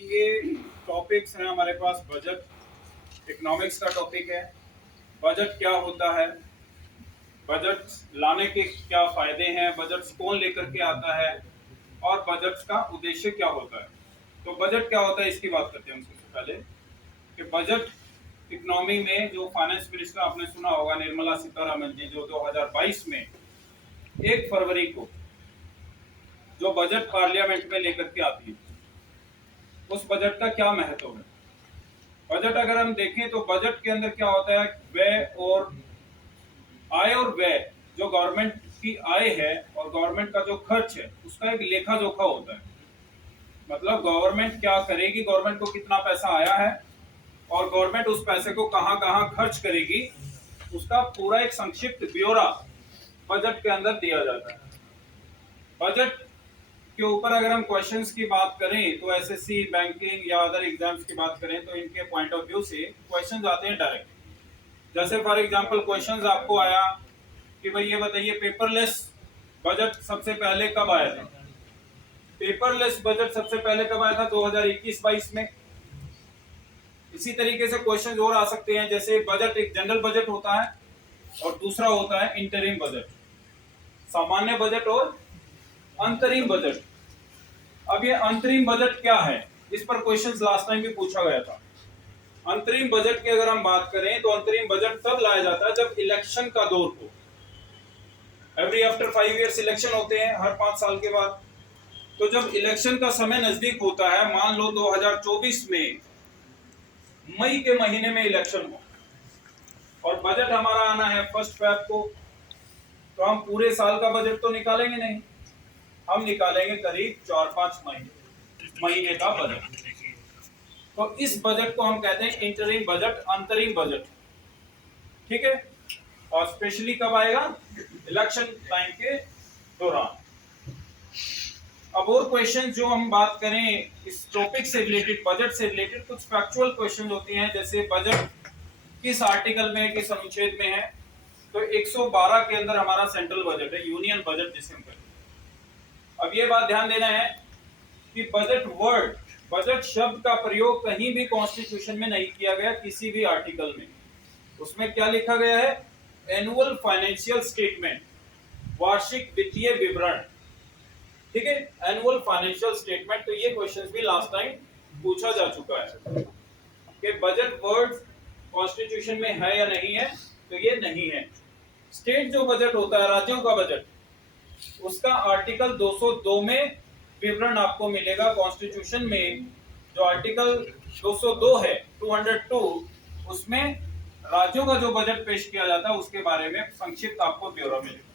ये टॉपिक्स हैं हमारे पास। बजट इकोनॉमिक्स का टॉपिक है। बजट क्या होता है, बजट लाने के क्या फायदे हैं, बजट कौन लेकर के आता है और बजट का उद्देश्य क्या होता है। तो बजट क्या होता है इसकी बात करते हैं हम सबसे पहले कि बजट इकोनॉमी में जो फाइनेंस मिनिस्टर आपने सुना होगा निर्मला सीतारमण जी, जो 2022 में 1 फरवरी को जो बजट पार्लियामेंट में लेकर के आती है, उस बजट का क्या महत्व है। बजट अगर हम देखें तो बजट के अंदर क्या होता है, व्यय और आय और व्यय, जो गवर्नमेंट की आय है और गवर्नमेंट का जो खर्च है उसका एक लेखा जोखा होता है। मतलब गवर्नमेंट क्या करेगी, गवर्नमेंट को कितना पैसा आया है और गवर्नमेंट उस पैसे को कहां कहां खर्च करेगी, उसका पूरा एक संक्षिप्त ब्यौरा बजट के अंदर दिया जाता है। बजट के ऊपर अगर हम क्वेश्चंस की बात करें तो एसएससी, बैंकिंग या अदर एग्जाम्स की बात करें तो इनके पॉइंट ऑफ व्यू से क्वेश्चंस आते हैं डायरेक्ट। जैसे फॉर एग्जांपल क्वेश्चंस आपको आया कि भाई ये बताइए पेपरलेस बजट सबसे पहले कब आया था। पेपरलेस बजट सबसे पहले कब आया था, 2021-22 में। इसी तरीके से क्वेश्चन और आ सकते हैं, जैसे बजट एक जनरल बजट होता है और दूसरा होता है इंटरिम बजट, सामान्य बजट और अंतरिम बजट। अब ये अंतरिम बजट क्या है, इस पर क्वेश्चंस लास्ट टाइम भी पूछा गया था। अंतरिम बजट की अगर हम बात करें तो अंतरिम बजट तब लाया जाता है जब इलेक्शन का दौर हो। एवरी आफ्टर 5 इयर्स इलेक्शन होते हैं, हर 5 साल के बाद। तो जब इलेक्शन का समय नजदीक होता है, मान लो 2024 में मई के महीने में इलेक्शन हो और बजट हमारा आना है 1 फरवरी को, तो हम पूरे साल का बजट तो निकालेंगे नहीं, हम निकालेंगे करीब 4-5 महीने का बजट। तो इस बजट को हम कहते हैं इंटरिम बजट, अंतरिम बजट। ठीक है, और स्पेशली कब आएगा, इलेक्शन टाइम के दौरान। अब और क्वेश्चन जो हम बात करें इस टॉपिक से रिलेटेड, बजट से रिलेटेड कुछ फैक्चुअल क्वेश्चन होते हैं, जैसे बजट किस आर्टिकल में, किस अनुच्छेद में है। तो 112 के अंदर हमारा सेंट्रल बजट है, यूनियन बजट जिसे हम कहते हैं। अब ये बात ध्यान देना है कि बजट वर्ड, बजट शब्द का प्रयोग कहीं भी कॉन्स्टिट्यूशन में नहीं किया गया, किसी भी आर्टिकल में। उसमें क्या लिखा गया है, एनुअल फाइनेंशियल स्टेटमेंट, वार्षिक वित्तीय विवरण। ठीक है, एनुअल फाइनेंशियल स्टेटमेंट। तो ये क्वेश्चंस भी लास्ट टाइम पूछा जा चुका है कि बजट वर्ड कॉन्स्टिट्यूशन में है या नहीं है, तो ये नहीं है। स्टेट जो बजट होता है, राज्यों का बजट, उसका आर्टिकल 202 में विवरण आपको मिलेगा। कॉन्स्टिट्यूशन में जो आर्टिकल 202 है, 202, उसमें राज्यों का जो बजट पेश किया जाता है उसके बारे में संक्षिप्त आपको ब्यौरा मिलेगा।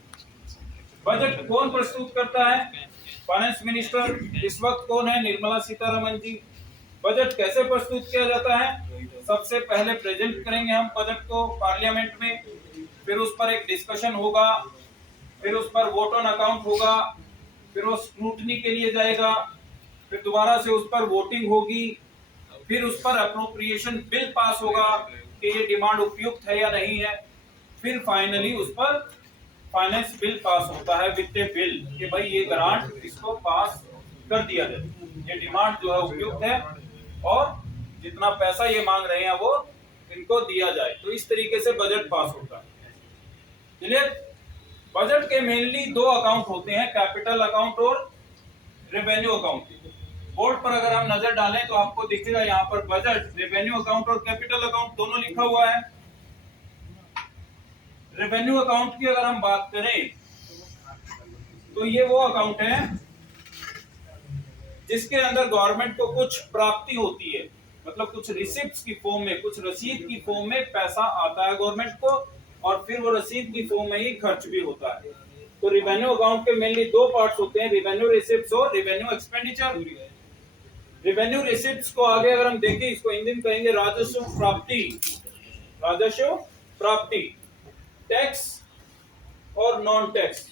बजट कौन प्रस्तुत करता है, फाइनेंस मिनिस्टर इस वक्त कौन है, निर्मला सीतारमण जी। बजट कैसे प्रस्तुत किया जाता है, सबसे पहले प्रेजेंट करेंगे हम बजट को पार्लियामेंट में, फिर उस पर एक डिस्कशन होगा, फिर उस पर वोट ऑन अकाउंट होगा, फिर वो स्क्रूटनी के लिए जाएगा, फिर दोबारा से उस पर वोटिंग होगी, फिर उस पर अप्रोप्रिएशन बिल पास होगा कि ये डिमांड उपयुक्त है या नहीं है, फिर फाइनली उस पर फाइनेंस बिल पास होता है, वित्तीय बिल, कि भाई ये ग्रांट इसको पास कर दिया जाए, ये डिमांड जो है उपयुक्त है और जितना पैसा ये मांग रहे हैं वो इनको दिया जाए। तो इस तरीके से बजट पास होता है। क्लियर। बजट के मेनली 2 अकाउंट होते हैं, कैपिटल अकाउंट और रेवेन्यू अकाउंट। बोर्ड पर अगर हम नजर डालें तो आपको दिखेगा यहाँ पर बजट, रेवेन्यू अकाउंट और कैपिटल अकाउंट दोनों लिखा हुआ है। रेवेन्यू अकाउंट की अगर हम बात करें तो ये वो अकाउंट है जिसके अंदर गवर्नमेंट को कुछ प्राप्ति होती है, मतलब कुछ रिसिप्ट्स की फॉर्म में, कुछ रसीद की फॉर्म में पैसा आता है गवर्नमेंट को और फिर वो रसीद की फॉर्म में ही खर्च भी होता है। तो रेवेन्यू अकाउंट के मेनली 2 पार्ट्स होते हैं, रेवेन्यू रिसिप्ट्स और रेवेन्यू एक्सपेंडिचर। रेवेन्यू रिसिप्ट्स को आगे अगर हम देखें, इसको हिंदी में कहेंगे राजस्व प्राप्ति। राजस्व प्राप्ति, टैक्स और नॉन टैक्स।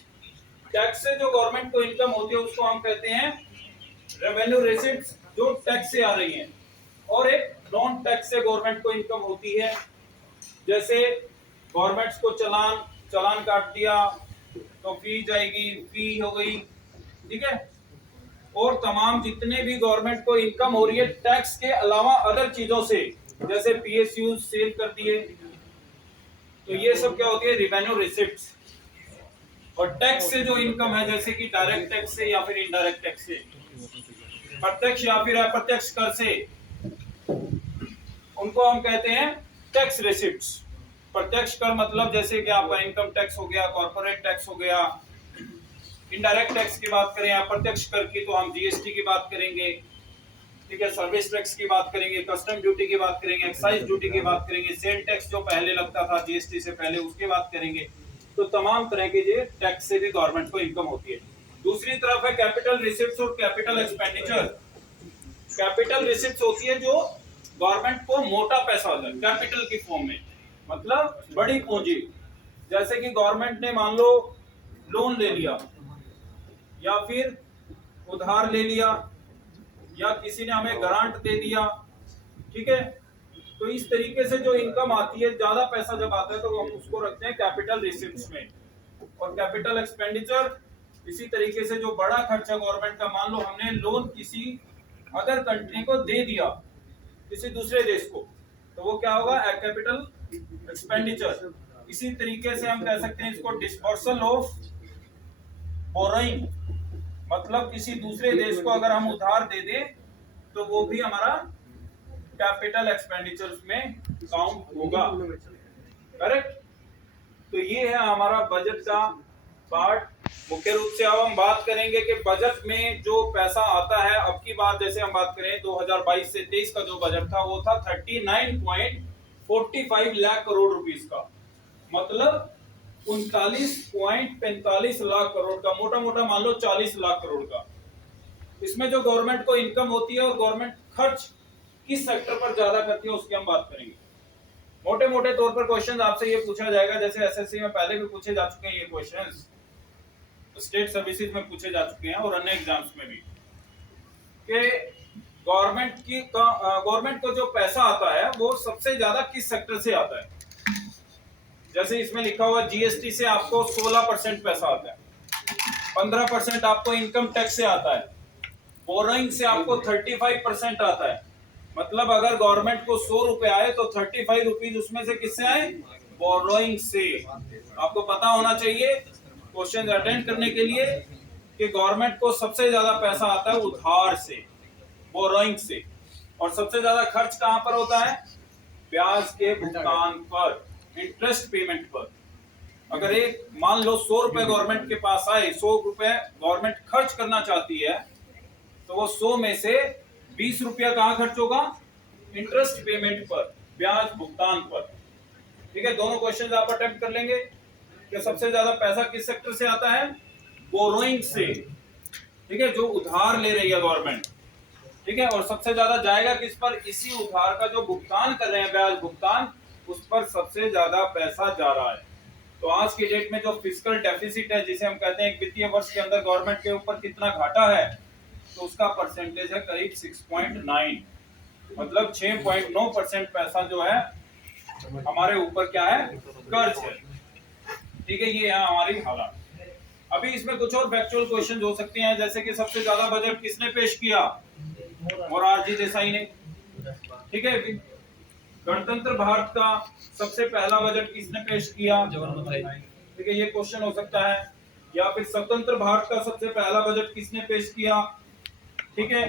टैक्स से जो गवर्नमेंट को इनकम होती है उसको हम कहते हैं रेवेन्यू रिसिप्ट्स, जो टैक्स से आ रही हैं, और एक नॉन टैक्स से गवर्नमेंट को इनकम होती है, जैसे गवर्नमेंट्स को चालान काट दिया तो फी जाएगी, फी हो गई। ठीक है, और तमाम जितने भी गवर्नमेंट को इनकम हो रही है टैक्स के अलावा अदर चीजों से, जैसे पीएसयू सेल कर दिए, तो ये सब क्या होती है, रिवेन्यू रिसिप्ट्स। और टैक्स से जो इनकम है, जैसे कि डायरेक्ट टैक्स से या फिर इनडायरेक्ट टैक्स से, प्रत्यक्ष या फिर अप्रत्यक्ष कर से, उनको हम कहते हैं टैक्स रिसिप्ट्स। प्रत्यक्ष कर मतलब जैसे कि आपका इनकम टैक्स हो गया, कॉर्पोरेट टैक्स हो गया। इनडायरेक्ट टैक्स की बात करें, अप्रत्यक्ष कर की, तो हम जीएसटी की बात करेंगे, ठीक है, सर्विस टैक्स की बात करेंगे, कस्टम ड्यूटी की बात करेंगे, एक्साइज ड्यूटी की बात करेंगे, सेल टैक्स जो पहले लगता था जीएसटी से पहले, उसकी बात करेंगे। तो तमाम तरह के ये टैक्स से भी गवर्नमेंट को इनकम होती है। दूसरी तरफ है कैपिटल रिसिप्ट्स और कैपिटल एक्सपेंडिचर। कैपिटल रिसिप्ट्स होती है जो गवर्नमेंट को मोटा पैसा होता है कैपिटल की फॉर्म में, मतलब बड़ी पूंजी। जैसे कि गवर्नमेंट ने मान लो लोन ले लिया या फिर उधार ले लिया या किसी ने हमें ग्रांट दे दिया, ठीक है, तो इस तरीके से जो इनकम आती है, ज्यादा पैसा जब आता है तो हम उसको रखते हैं कैपिटल रिसिप्ट्स में। और कैपिटल एक्सपेंडिचर इसी तरीके से जो बड़ा खर्चा गवर्नमेंट का, मान लो हमने लोन किसी अदर कंट्री को दे दिया, किसी दूसरे देश को, तो वो क्या होगा, कैपिटल एक्सपेंडिचर। इसी तरीके से हम कह सकते हैं इसको डिस्बर्सल ऑफ बोरोइंग, मतलब किसी दूसरे देश को अगर हम उधार दे दें तो वो भी हमारा कैपिटल एक्सपेंडिचर्स में काउंट होगा, करेक्ट। तो ये है हमारा बजट का पार्ट मुख्य रूप से। अब हम बात करेंगे कि बजट में जो पैसा आता है, अब की बात जैसे हम बात करें 2022 से 23 का जो बजट था वो था 39.45 लाख करोड़ रुपीस का, मतलब 39.45 लाख करोड़ का, मोटा मोटा मान लो 40 लाख करोड़ का। इसमें जो गवर्नमेंट को इनकम होती है और गवर्नमेंट खर्च किस सेक्टर पर ज्यादा करती है उसकी हम बात करेंगे। मोटे मोटे तौर पर क्वेश्चन आपसे ये पूछा जाएगा, जैसे एसएससी में पहले भी पूछे जा चुके हैं ये क्वेश्चंस, स्टेट सर्विसेज में पूछे जा चुके हैं और अन्य एग्जाम्स में भी, कि गवर्नमेंट को जो पैसा आता है वो सबसे ज्यादा किस सेक्टर से आता है। जैसे इसमें लिखा हुआ जीएसटी से आपको 16% पैसा आता है, 15% आपको इनकम टैक्स से आता है, बोरोइंग से आपको 35% आता है। मतलब अगर गवर्नमेंट को 100 रुपए आए तो 35 रुपीज उसमें से किससे आए, बोरोइंग से। आपको पता होना चाहिए क्वेश्चन अटेंड करने के लिए कि गवर्नमेंट को सबसे ज्यादा पैसा आता है उधार से, बोरोइंग से, और सबसे ज्यादा खर्च कहां पर होता है, ब्याज के भुगतान पर, इंटरेस्ट पेमेंट पर। अगर एक मान लो 100 रुपए गवर्नमेंट के पास आए, 100 रुपए गवर्नमेंट खर्च करना चाहती है, तो वो 100 में से 20 रुपया कहां खर्च होगा, इंटरेस्ट पेमेंट पर, ब्याज भुगतान पर, ठीक है। दोनों क्वेश्चन आप अटेम्प्ट कर लेंगे कि सबसे ज्यादा पैसा किस सेक्टर से आता है, बोरोइंग से, ठीक है, जो उधार ले रही है गवर्नमेंट, ठीक है, और सबसे ज्यादा जाएगा किस पर, इसी उधार का जो भुगतान कर रहे हैं, ब्याज भुगतान, उस पर सबसे ज्यादा पैसा जा रहा है। तो आज की डेट में जो फिस्कल डेफिसिट है, जिसे हम कहते हैं वित्तीय वर्ष के अंदर गवर्नमेंट के ऊपर कितना घाटा है, तो उसका परसेंटेज है करीब 6.9, मतलब 6.9% पैसा जो है हमारे ऊपर क्या है, कर्ज है, ठीक है। ये है हमारी हालत। अभी इसमें कुछ और फैक्चुअल क्वेश्चन हो सकते हैं, जैसे कि सबसे ज्यादा बजट किसने पेश किया, मोरारजी देसाई ने, ठीक है। गणतंत्र भारत का सबसे पहला बजट किसने पेश किया, ठीक है, ये क्वेश्चन हो सकता है। या फिर स्वतंत्र भारत का सबसे पहला बजट किसने पेश किया, ठीक है।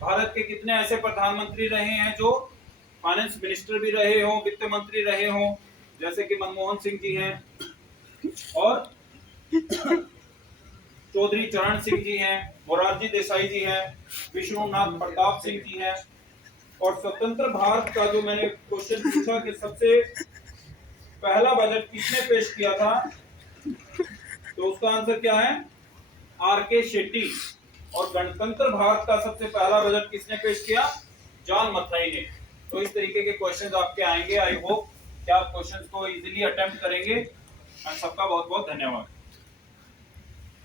भारत के कितने ऐसे प्रधानमंत्री रहे हैं जो फाइनेंस मिनिस्टर भी रहे हो, वित्त मंत्री रहे हो, जैसे कि मनमोहन सिंह जी हैं और चौधरी चरण सिंह जी हैं, मोरारजी देसाई जी हैं, विष्णुनाथ प्रताप सिंह जी हैं। और स्वतंत्र भारत का जो मैंने क्वेश्चन पूछा कि सबसे पहला बजट किसने पेश किया था, तो उसका आंसर क्या है, आर.के. शेट्टी। और गणतंत्र भारत का सबसे पहला बजट किसने पेश किया, जॉन मथाई ने। तो इस तरीके के क्वेश्चंस आपके आएंगे। आई होप कि आप क्वेश्चंस को इजीली अटेम्प्ट करेंगे। सबका बहुत बहुत धन्यवाद।